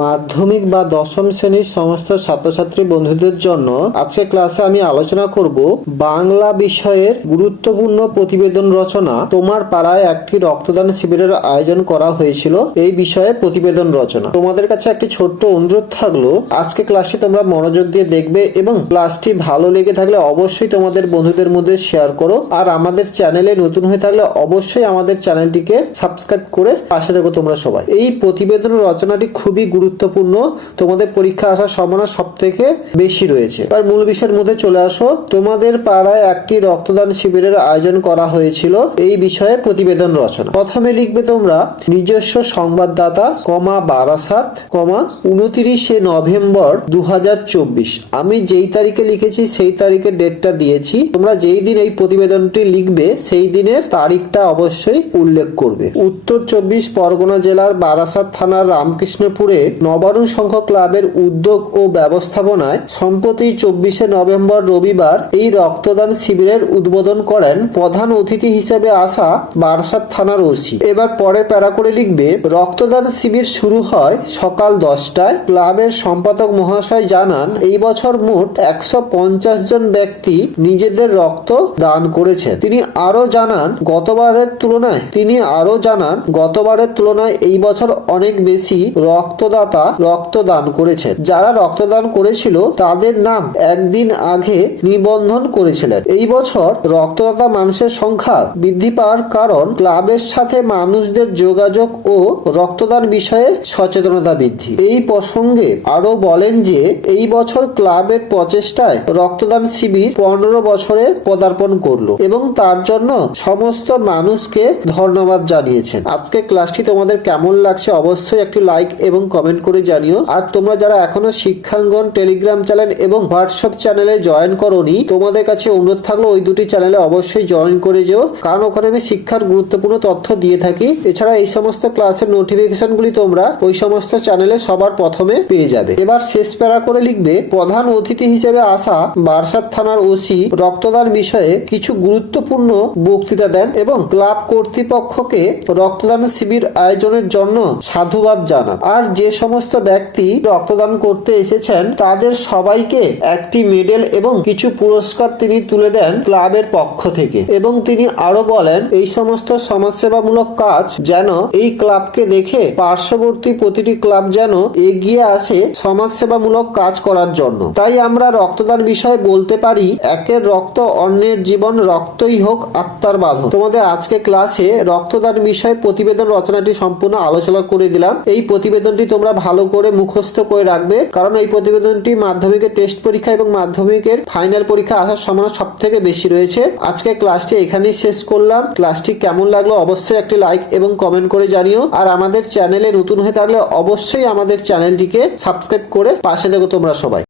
মাধ্যমিক বা দশম শ্রেণির সমস্ত ছাত্রছাত্রী বন্ধুদের জন্য আজকে ক্লাসে আমি আলোচনা করব বাংলা বিষয়ের গুরুত্বপূর্ণ প্রতিবেদন রচনা। তোমার পাড়ায় একটি রক্তদান শিবিরের আয়োজন করা হয়েছিল এই বিষয়ে প্রতিবেদন রচনা। তোমাদের কাছে একটি ছোট্ট অনুরোধ থাকল, আজকে ক্লাসটি তোমরা মনোযোগ দিয়ে দেখবে এবং ক্লাসটি ভালো লেগে থাকলে অবশ্যই তোমাদের বন্ধুদের মধ্যে শেয়ার করো। আর আমাদের চ্যানেলে নতুন হয়ে থাকলে অবশ্যই আমাদের চ্যানেলটিকে সাবস্ক্রাইব করে পাশে থেকো তোমরা সবাই। এই প্রতিবেদন রচনাটি খুবই গুরুত্বপূর্ণ। তোমাদের পরীক্ষা আসার সম্ভাবনা সব থেকে বেশি রয়েছে। এবার মূল বিষয়ের মধ্যে চলে আসো। তোমাদের পাড়ায় একটি রক্তদান শিবিরের আয়োজন করা হয়েছিল। এই বিষয়ে প্রতিবেদন রচনা। প্রথমে লিখবে তোমরা, নিজস্ব সংবাদদাতা, কমা বারাসাত, কমা উনতিরিশে নভেম্বর দু হাজার চব্বিশ। আমি যেই তারিখে লিখেছি, সেই তারিখের ডেটটা দিয়েছি। তোমরা যেই দিন এই প্রতিবেদনটি লিখবে, সেই দিনের তারিখটা অবশ্যই উল্লেখ করবে। উত্তর চব্বিশ পরগনা জেলার বারাসাত থানার রামকৃষ্ণপুরে নবারুণ সংঘ ক্লাবের উদ্যোগ ও ব্যবস্থাপনায় সম্প্রতি চব্বিশে নভেম্বর রবিবার এই রক্তদান শিবিরের উদ্বোধন করেন প্রধান অতিথি হিসেবে আসা বারাসাত থানার ওসি। এবার পরে প্যারা করে লিখবে, রক্তদান শিবির শুরু হয় সকাল দশটায়। ক্লাবের সম্পাদক মহাশয় জানান, এই বছর মোট একশো পঞ্চাশ জন ব্যক্তি নিজেদের রক্ত দান করেছেন। তিনি আরও জানান, গতবারের তুলনায়, তিনি আরও জানান, গতবারের তুলনায় এই বছর অনেক বেশি রক্তদাতা রক্তদান করেছেন। যারা রক্তদান করেছিল, তাদের নাম একদিন আগে নিবন্ধন করেছিলেন। এই বছর রক্তদাতা মানুষের সংখ্যা বৃদ্ধি পাওয়ার কারণ ক্লাবের সাথে মানুষদের যোগাযোগ ও রক্তদান বিষয়ে সচেতনতা বৃদ্ধি। এই প্রসঙ্গে আরও বলেন যে, এই বছর ক্লাবের প্রচেষ্টায় রক্তদান শিবির পনেরো বছরে পদার্পণ করল এবং তার জন্য সমস্ত মানুষকে ধন্যবাদ জানিয়েছেন। আজকে ক্লাসটি তোমাদের কেমন লাগছে অবশ্যই একটি লাইক এবং কমেন্ট করে জানিও। আর তোমরা যারা এখনও শিক্ষাঙ্গন টেলিগ্রাম চ্যানেল এবং হোয়াটসঅ্যাপ চ্যানেলে জয়েন করোনি, তোমাদের কাছে অনুরোধ থাকল ওই দুটি চ্যানেলে অবশ্যই জয়েন করে যেও, কারণ ওখানে আমি শিক্ষার গুরুত্বপূর্ণ তথ্য দিয়ে থাকি। এছাড়া এই সমস্ত ক্লাসের নোটিফিকেশনগুলি তোমরা ওই সমস্ত চ্যানেলে সবার প্রথমে পেয়ে যাবে। এবার শেষ প্যারা করে লিখবে, প্রধান অতিথি হিসেবে আসা বারসাত থানার ওসি রক্তদান বিষয়ে কিছু গুরুত্বপূর্ণ বক্তৃতা দেন এবং ক্লাব কর্তৃপক্ষকে রক্তদান শিবির আয়োজনের জন্য সাধুবাদ জানান। আর যে সমস্ত ব্যক্তি রক্তদান করতে এসেছেন, তাদের সবাইকে একটি মেডেল এবং কিছু পুরস্কার তিনি তুলে দেন ক্লাবের পক্ষ থেকে। এবং তিনি আরও বলেন, এই সমস্ত সমাজসেবামূলক কাজ যেন এই ক্লাবকে দেখে পার্শ্ববর্তী প্রতিটি ক্লাব যেন এগিয়ে আসে সমাজসেবামূলক কাজ করার জন্য। তাই আমরা রক্তদান বিষয়ে বলতে পারি, একের রক্ত অন্যের জীবন রক্তই হোক আত্মার বাঁধন। তোমাদের আজকে ক্লাসে রক্তদান বিষয়ে প্রতিবেদন রচনাটি সম্পূর্ণ আলোচনা করে দিলাম। এই প্রতিবেদনটি তোমরা ভালো করে মুখস্থ করে রাখবে। কারণ এই প্রতিবেদনটি মাধ্যমিকের টেস্ট পরীক্ষা এবং মাধ্যমিকের ফাইনাল পরীক্ষা আসার সম্ভাবনা সব থেকে বেশি রয়েছে। আজকে ক্লাসটি এখানেই শেষ করলাম। ক্লাসটি কেমন লাগল অবশ্যই একটি লাইক এবং কমেন্ট করে জানিও। আর আমাদের চ্যানেলে নতুন হয়ে থাকলে অবশ্যই আমাদের চ্যানেলটিকে সাবস্ক্রাইব করে পাশে দেখো তোমরা সবাই।